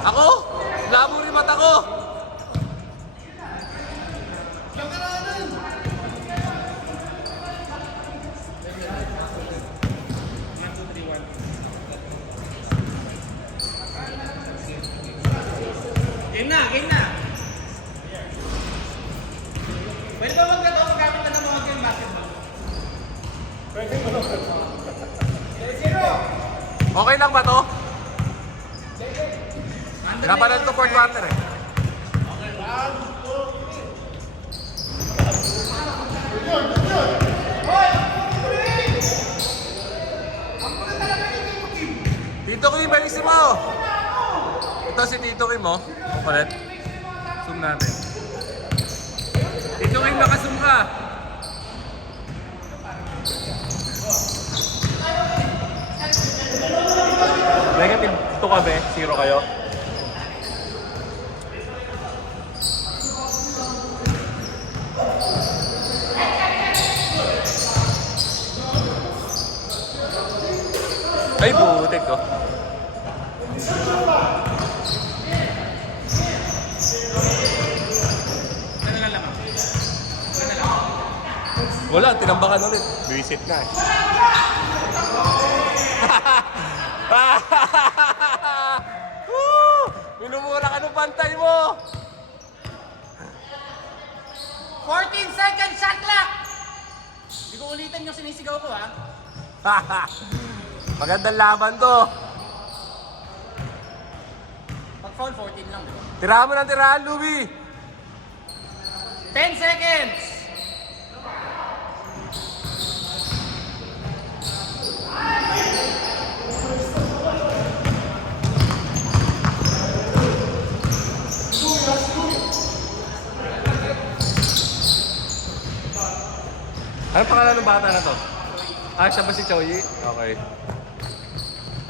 Ako? Labo rin mata ko. Game na. Pwede ba wag ka daw magamit na ng mga game basketball? Okay lang ba to? Napanood ko fourth quarter eh. Tito Kim, ayusin mo! Ito si Tito Kim mo. Palit. Zoom natin. Tito Kim, naka-zoom ka. Negative 2 ka be? 0 kayo? Ay, butik ko. Wala, tinambakan ulit. Visit na eh. Minumura ka ng pantay mo! 14 seconds shot clock! Hindi ko ulitin yung sinisigaw ko ha. Magandang laban to. Pag foul 14 lang. Tirahan mo ng tirahan, Luby. 10 seconds! Anong pangalan ng bata na to? Ah, siya ba si Choyi? Okay.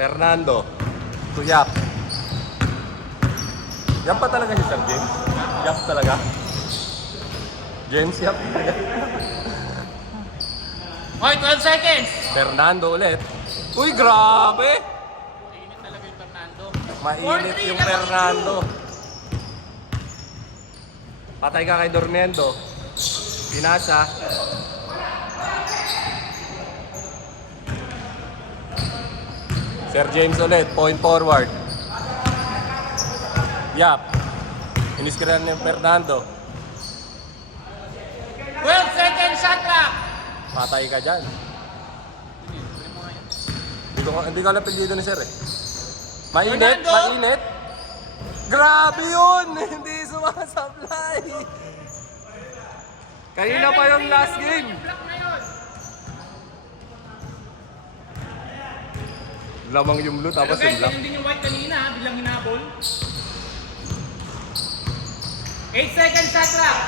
Fernando. Tuyap. Yap pa talaga si Sir James? Yap talaga? James Yap talaga? Okay, 12 seconds! Fernando ulit. Uy, grabe! Mainit talaga yung Fernando. Mainit yung Fernando. Patay ka kay Dormendo. Pinasa. Sir James ulit, point forward. Yap. Iniskiran ng Fernando. 12 seconds shot clock! Patay ka dyan. Hindi ka napilido ni Sir eh. Mainit, Fernando! mainit. Grabe yun! Hindi sumasablay. Kanina pa yung last game. Block na yun! Lamang yung blue tapos Pero yung guys, black. ganyan din yung white kanina, bilang hinabol. 8 seconds shot clock!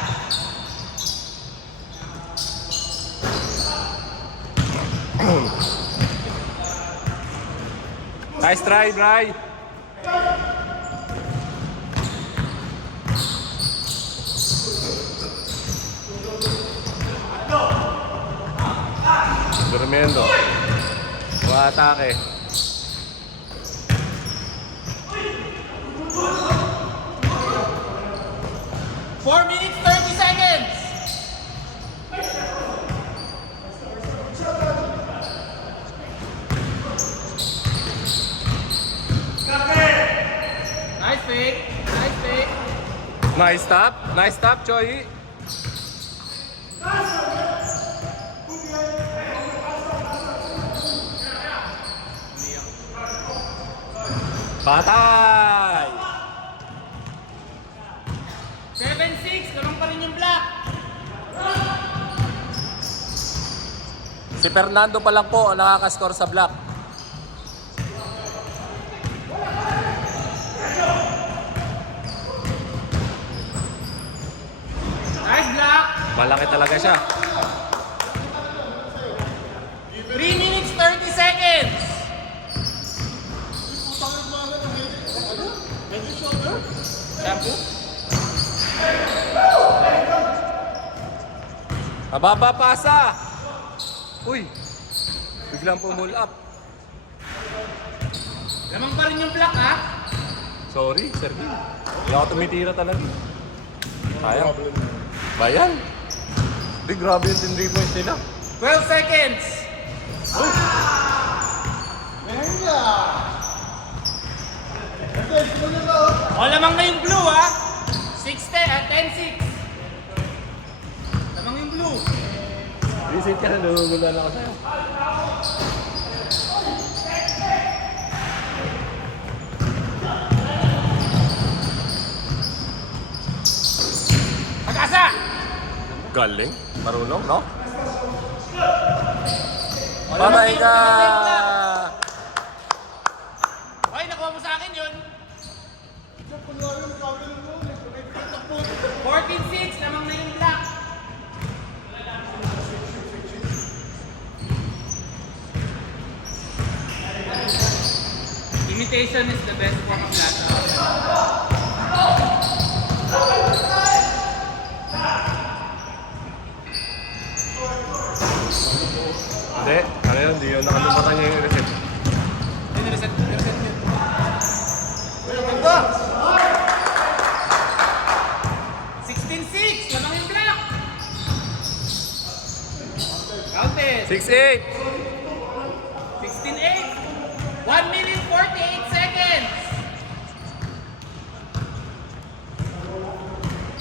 Nice try, Bry. Durmiendo. Atake. 4 minutes, 30 seconds! Nice fake, nice fake. Nice stop, Choi. Patay! 7-6, lamang pa rin yung black. Si Fernando pa lang po ang nakaka-score sa block. Nice block. Malaki talaga siya. 3 minutes, 30 seconds. Shampoo? Mababa pasa! Uy! Biglang pumull up. Lamang pa rin yung black ha. Sorry, Sergey. Hindi ako tumitira talaga. Sayang. Bayan. Hindi, grabe yung 10 points nila. 12 seconds. O, lamang na yung blue, ha? 10-6. Lamang yung blue. Visit ka na, nagugulan ako sa'yo. Pag-asa! Galing. Marunong, no? O, Patay ka! Oy, nakuha mo sa akin yun. 14-6, lamang na yung black. Imitation is the best form of flattery. Hindi. Ano yun? Hindi yun. Nakalimutan niya yung reset. Reset yun. Ganda! 16-6, lamang yung black. Counted. 6-8. 16-8. 1 minute 48 seconds.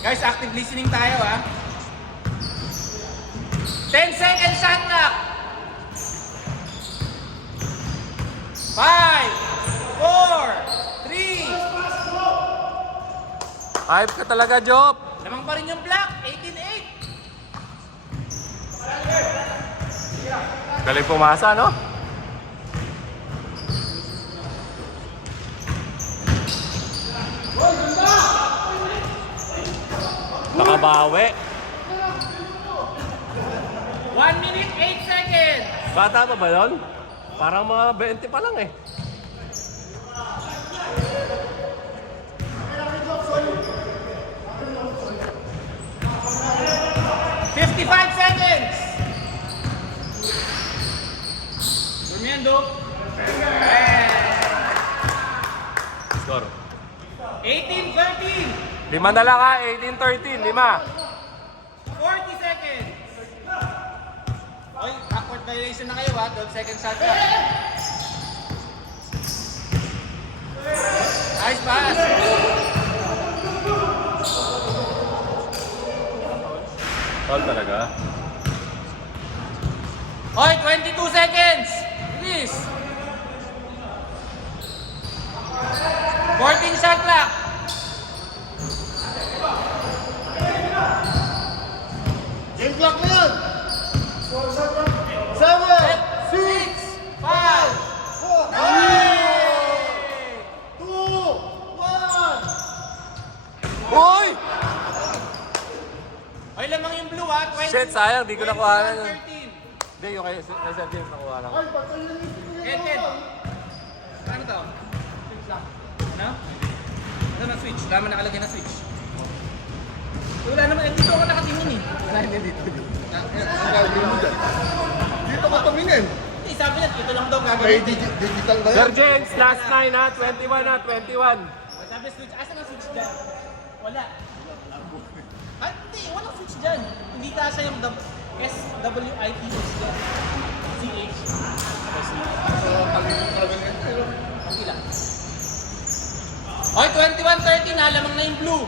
Guys, active listening tayo, ha? 10 seconds shot clock. 5, 4, 3. Hype ka talaga, Job. Lamang pa rin yung black. 18-8. Galing pumasa, no? Nakabawi. 1 minute 8 seconds. Bata pa ba yun? Parang mga 20 pa lang eh. $55 seconds. Durmiendo. Score. 18-13. 5 na lang ha. 18-13. 5. 40 seconds. Oy, backward violation na kayo, ha? 12 seconds shot clock. Nice pass. Foul talaga. Oy, 22 seconds. Please. 14 shot clock. Game clock na yan! 7, 6, 5, 2, 1! Uy! Oy, lamang yung blue, ha? 20, Shit, sayang. Di ko nakuha na yun. 13. Hindi, yung kay Sir James nakuha lang. Ay, patay na yung Ted. Ano to? Ano? Ito na switch. Wala man nakalagay na switch. Wala naman. Dito ako nakatingin eh. Wala hindi dito. Dito ka tumingin. Hindi, sabi niya, ito lang daw May gagawin. digital ba Sir yan? James, last 9 ha. 21 ha. 21. Sabi switch. Asan ang switch dyan? Wala. Ay, hindi. Walang switch dyan. Hindi kasi yung SWIT switch dyan. CH. Okay lang. Okay, 21-13 na. Lamang na yung blue.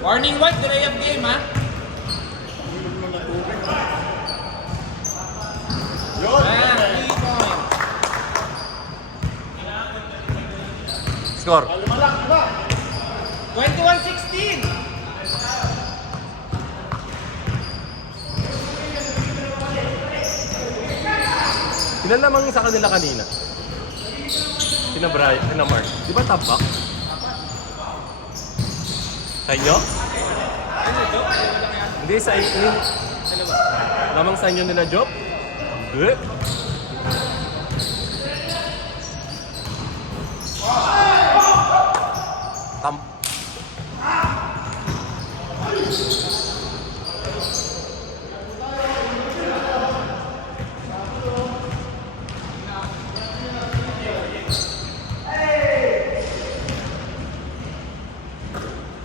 Warning white, delay of game, ha? Yun! 3 point. Score. Malak, diba? 21-16. Ilan lamang sa kanila kanina? Sina Brian, sina Mark. Di ba tabak? Sa inyo? Hindi, sa inyo. Lamang sa inyo nila, Job? Hindi. Tam...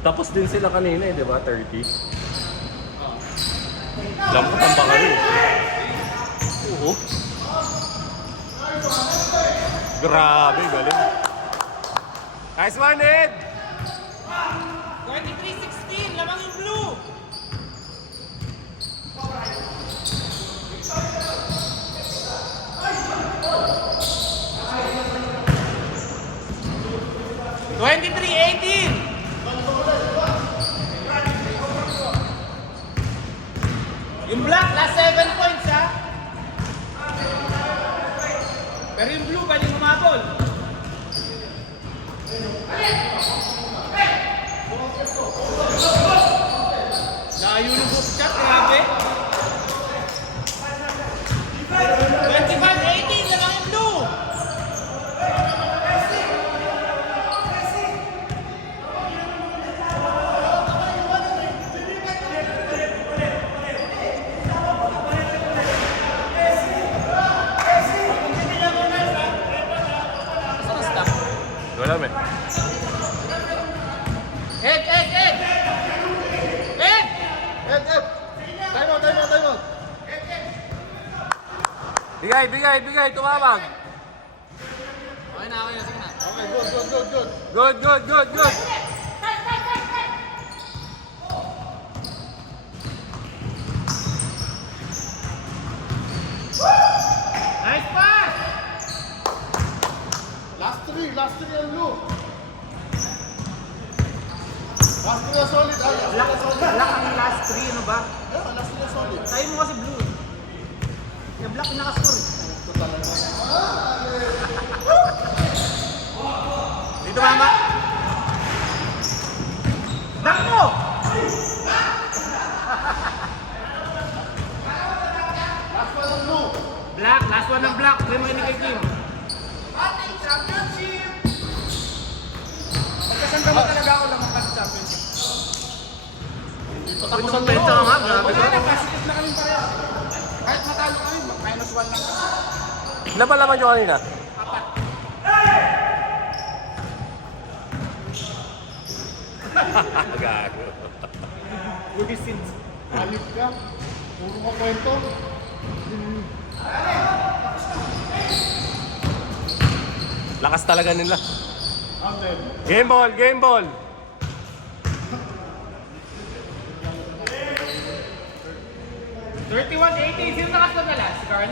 Tapos din sila kanina eh, di ba? 30. Alam ko pang baka rin. Oo. Grabe, galing. Nice one, Ed! 23-16, lamang yung blue! Yung black, last 7 points ha. Pero yung blue, pwede humabol. Layo ng hook shot, grabe. 25-18, lamang yung blue. Wala me. Ed! Ed! Ed! Ed! Ed! Time out! Bigay, tumawag. Okay na, sige na. Okay, good. Good. Nice pass! Last three ang blue. Last three na solid. Black ang last 3, ano ba? Yeah, last three na solid. Tayo mo kasi blue. Yung black yung nakascore. Dito mama. Dunk mo! Last one ang blue. Black, last one ng black. Hindi mo ini kay Kim. Magkasanda mo talaga ako lang ang championship. Tapos ang Penta blue. nga, grabe Wala ka. na, positive na kami pareho. Kahit matalo kami, -1 lang kami. Ilan ba laman nyo kanina? 4. Gago. Budisit. Alip ka. Puro ka kwento. Lakas talaga nila. Amen. Game ball. 31-18. Sino nakascore na last, Carl?